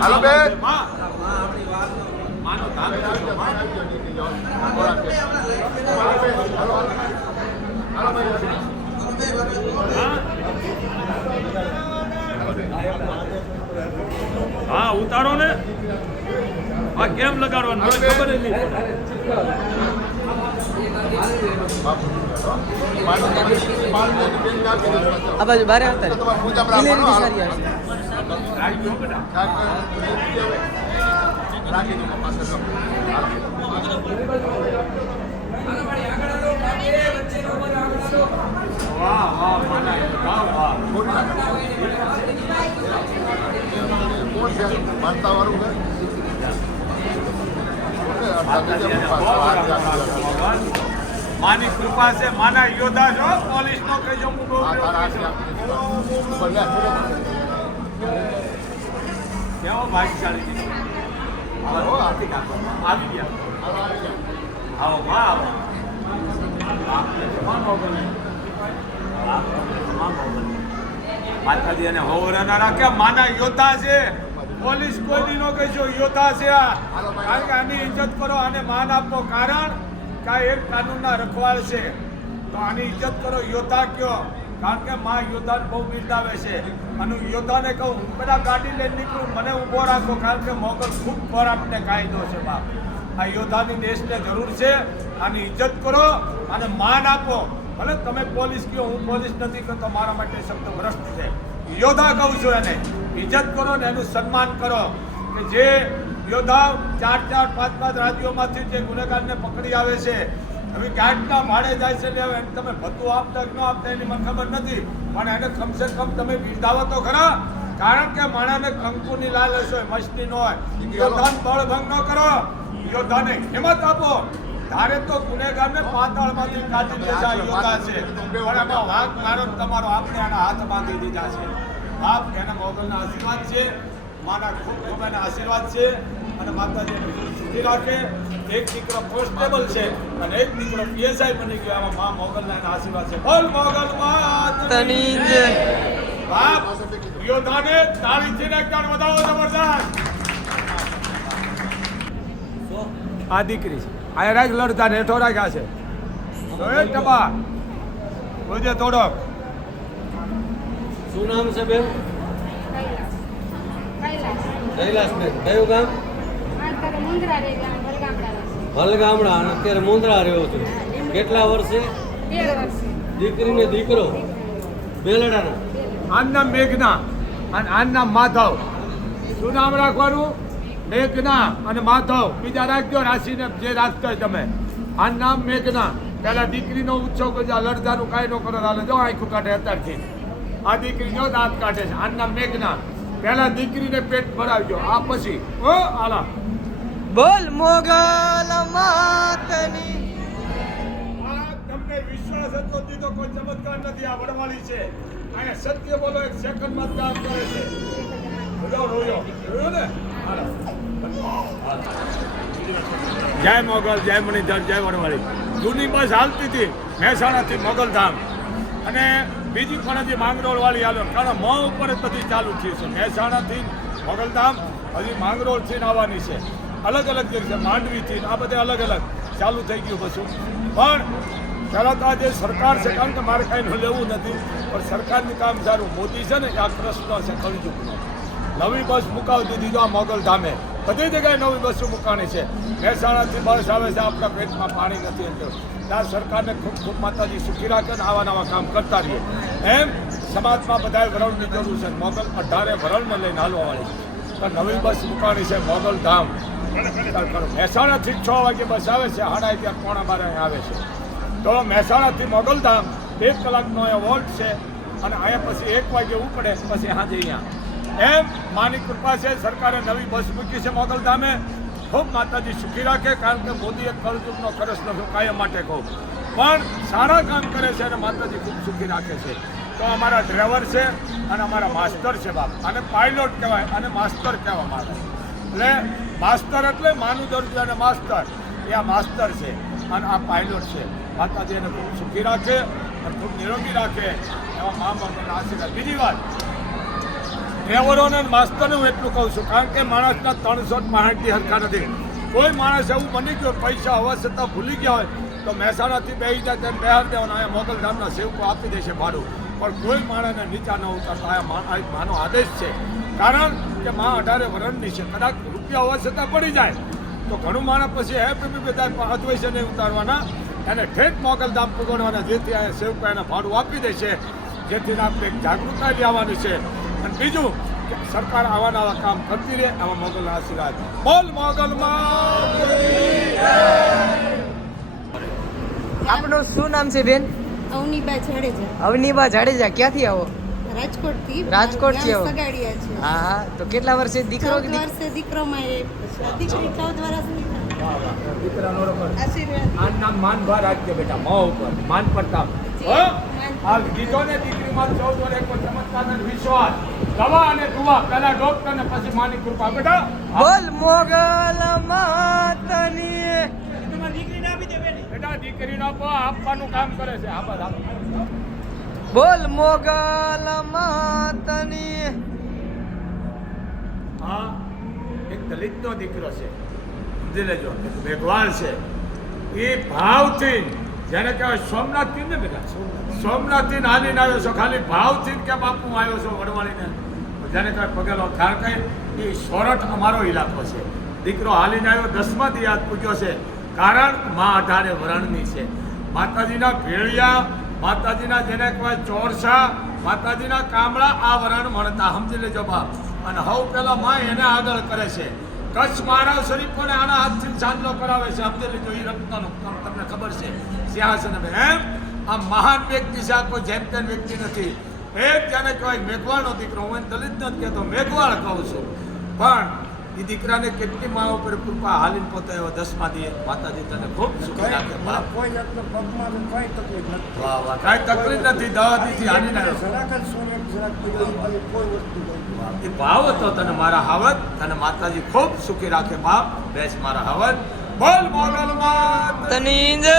હાલો બેન. હા ઉતારો ને. આ કેમ લગાડવાનું? મને ખબર જ નહીં. પડે. આ બાજુ બારે આવતા ક્લિયરિટી સારી આવશે રાખજો બેટા. રાખી દો પાસે વાહ વાહ માના વાહ વાહ કોણ છે માનતા વાળું છે માની કૃપા છે માના યોદ્ધા છો પોલીસ નો કહેજો કેવો ભાગ્યશાળી છે. આવી ગયા. આવો વાહ આવો માતાજી અને હોવરાના રાખ્યા. માના યોદ્ધા છે. પોલીસ કોઈ નો કહેશો યોદ્ધા છે આ. કારણ કે આની ઇજ્જત કરો અને માન આપો કારણ કે આ એક કાનૂનના રખવાળ છે. તો આની ઇજ્જત કરો યોદ્ધા કયો? કારણ કે માં યોદ્ધાને બહુ બિરદાવે છે. અને હું યોદ્ધાને કહું બધા ગાડી લઈને નીકળું, મને ઊભો રાખો, કારણ કે મોગલ ખૂબ ખોરાકને કાયદો છે બાપ. આ યોદ્ધાની દેશને જરૂર છે. આની ઇજ્જત કરો અને માન આપો. ભલે તમે પોલીસ કહો હું પોલીસ નથી કરતો મારા માટે શબ્દ ભ્રષ્ટ છે. યોદ્ધા કહું છું એને, ઇજ્જત કરો ને એનું સન્માન કરો કે જે યોદ્ધા ચાર ચાર પાંચ પાંચ રાજ્યોમાંથી જે ગુનેગારને પકડી આવે છે હવે ક્યાંકના ભાડે જાય છે ને તમે ભથ્થું આપતા કે ન આપતા એની મને ખબર નથી પણ એને કમસે કમ તમે બિરદાવો તો ખરા. કારણ કે માણાને કંકુની લાલચ હોય મસ્તી ન હોય. યોદ્ધાને બળભંગ ન કરો. યોદ્ધાને હિંમત આપો. ધારે તો ગુનેગારને પાતાળમાંથી કાઢી દે છે યોદ્ધા છે. પણ એમાં વાંક મારો તમારો આપણે એના હાથ બાંધી દીધા છે. આપ એના મોગલના આશીર્વાદ છે. માના ખૂબ ખૂબ એના આશીર્વાદ છે. અને માતાજી સુધી રાખે. એક દીકરો કોન્સ્ટેબલ છે અને એક દીકરો પીએસઆઈ બની ગયો. આમાં મા મોગલના એના આશીર્વાદ છે. બોલ મોગલ માતની જય બાપ યોદ્ધાને તાળીથી ને એકદમ વધાવો જબરદસ્ત. આ દીકરી છે. આ રાખ લડતા નેઠો રાખ્યા છે. એ ટપા બોલજે થોડોક. શું નામ છે બેન? કૈલાસબેન કયું ગામ? વલગામડા અને અત્યારે મુંદ્રા રહ્યો છું. કેટલા વર્ષે? દીકરીને દીકરો બેલડાના. આનું મેઘના અને આના માધવ. શું નામ રાખવાનું? મેઘના અને માધવ. બીજા રાખજો રાશિને જે રાખતો હોય તમે. આ નામ મેઘના. પેલા દીકરીનો ઉત્સવ કરજો આ લડધાનું કાંઈ ન કરો હાલે જો આંખું કાઢે અત્યારથી. આ દીકરી જો દાંત કાઢે છે. આનું નામ મેઘના. પેલા દીકરીને પેટ ભરાવજો. આ પછી ઓ આલા બોલ મોગલ માતની. તમને વિશ્વાસ હતો દીધો કોઈ ચમત્કાર નથી, આ વડવાળી છે. અહીંયા સત્ય બોલો, એક સેકન્ડમાં કામ કરે છે. રોયો રોયો. રોયો ને? જય મોગલ, જય મણિધર, જય વડવાળી જૂની બસ હાલતી હતી, મહેસાણાથી મોગલધામ. અને બીજી પણ હજી માંગરોળ વાળી હાલો. કારણ મોં ઉપર જ બધી ચાલુ થયું છે. મહેસાણાથી મોગલધામ, હજી માંગરોળથી આવવાની છે. અલગ અલગ જગ્યા માંડવીથી આ બધે અલગ અલગ ચાલુ થઈ ગયું બધું. પણ તરત આ જે સરકાર છે, કારણ કે મારે કાંઈ લેવું નથી, પણ સરકારનું કામ સારું. મોદી છે ને, આ પ્રશ્ન છે કળજુગનો નવી બસ મુકાવી દીધી તો આ મોગલ ધામે. બધી જગ્યાએ નવી બસો મુકાણી છે. મહેસાણાથી બસ આવે છે, આપણા પેટમાં પાણી નથી એટલે. ત્યાં સરકારને ખૂબ ખૂબ માતાજી સુખી રાખે ને આવા નવા કામ કરતા રહીએ. એમ સમાજમાં બધાએ વરણની જરૂર છે. મોગલ અઢારે વરણમાં લઈને હાલવાવાળી છે. નવી બસ મુકાણી છે, મોગલ ધામ. મહેસાણાથી છ વાગે બસ આવે છે. સાડા અગિયાર પોણા બાર આવે છે. તો મહેસાણાથી મોગલધામ એક કલાકનો અહીંયા વોલ્ટ છે અને અહીંયા પછી એક વાગે ઉપડે પછી હાજે અહીંયા. એમ માની કૃપા છે, સરકારે નવી બસ મૂકી છે મોગલધામે. ખૂબ માતાજી સુખી રાખે, કારણ કે મોદીએ કળયુગનો ખરસ નથી કાયમ માટે કહું. પણ સારા કામ કરે છે અને માતાજી ખૂબ સુખી રાખે છે. તો અમારા ડ્રાઈવર છે અને અમારા માસ્ટર છે બાપ. અને પાયલોટ કહેવાય અને માસ્ટર કહેવામાં આવે. એટલે માસ્તર એટલે માનું દરજ્જો અને માસ્તર. એ આ માસ્તર છે અને આ પાયલોટ છે. માતાજી એને ખૂબ સુખી રાખે અને ખૂબ નિરોગી રાખે. એવા મા બાપના આશીર્વાદ. બીજી વાત ડ્રાઈવરોને માસ્તરને હું એટલું કહું છું, કારણ કે માણસના ત્રણસો માહિતી હરખા નથી. કોઈ માણસ એવું બની ગયો, પૈસા હોવા છતાં ભૂલી ગયા હોય, તો મહેસાણાથી બે જાય તેમ બહાર દેવાના, અહીંયા મોગલ ગામના સેવકો આપી દેશે ભાડું. પણ કોઈ માણસને નીચા ન ઉતરતા, આ માનો આદેશ છે. કારણ કે માં અઢારે વરણની છે. કદાચ રૂપિયા હોવા છતાં પડી જાય. તો ઘણું માણસ પછી હે પીપી બધા અદ્વૈસે નહીં ઉતારવાના. એને ઠેઠ મોગલ ધામ પુગડવાના જેથી આ સેવકો એને ભાડું આપી દેશે જેથી આપણે એક જાગૃતતા આવવાની છે. અને બીજું કે સરકાર આવા નવા કામ કરતી રહે આવા મોગલના આશીર્વાદ. બોલ મોગલમાં આપનું શું નામ છે બેન? અવનીબા જાડેજા. અવનીબા જાડેજા. ક્યાંથી આવો? રાજકોટથી રાજકોટથી સગાડિયા છે. હા હા. તો કેટલા વર્ષે દીકરો ચૌદ કે વર્ષે દીકરોમાં એ દીકરી ચૌદ વર્ષની આશીર્વાદ. આ નામ માનભા રાખજે બેટા મો ઉપર માન પ્રતાપ આ દીધો ને દીકરીમાં ચૌદ વર્ષ એક ચમત્કાર અને વિશ્વાસ. દવા અને દુવા પેલા ડોક્ટર ને પછી માની કૃપા. બેટા બોલ મોગલ માતની બેટા દીકરીનો આપો આપવાનું કામ કરે છે. આ હાલો. બોલ મોગલ માતની. આ એક દલિતનો દીકરો છે. સમજી લેજો ભગવાન છે. એ ભાવથી, જેને કહેવાય સોમનાથથી ને બેટા સોમનાથથી નાની આવ્યો છો, ખાલી ભાવથી કે બાપુ આવ્યો છો વડવાળીને જેને કહેવાય પગેલો કારણ કે એ સોરઠ અમારો ઇલાકો છે. દીકરો હાલીને આવ્યો દસમા દી યાદ પૂજ્યો છે, કારણ મા અઢારે વરણની છે. માતાજીના ભેળિયા માતાજીના જેને કહેવાય ચોરસા માતાજીના કામળા આ વરણ મળતા, સમજી લેજો બાપ. અને હવ પેલા માં એને આગળ કરે છે. કચ્છ મહારાજ શરીફોને આના હાથથી સાંજલો કરાવે છે. સમજી લેજો એ રત્નનો તમને ખબર છે. સિંહાસન એમ? આ મહાન વ્યક્તિ છે કોઈ જેમ તેમ વ્યક્તિ નથી. એક જેને કહેવાય મેઘવાળનો દીકરો. હું દલિત નથી કહેતો, મેઘવાળ કહું છું. પણ એ દીકરાને કેટલી મા ઉપર કૃપા હાલીને પોતે એવો દસમા દીએ માતાજી તને ખૂબ સુખ રાખે. કોઈ જાતનો પગમાં કોઈ તકલીફ નથી. વાહ વાહ કાંઈ તકલીફ નથી દવાથી હાલીને આવ્યો. જરાક જ સોને જરાક કોઈ વસ્તુ એ ભાવ હતો તને મારા હાવત તને માતાજી ખૂબ સુખી રાખે બાપ. બેસ મારા હાવત. બોલ મોગલ માત તની જય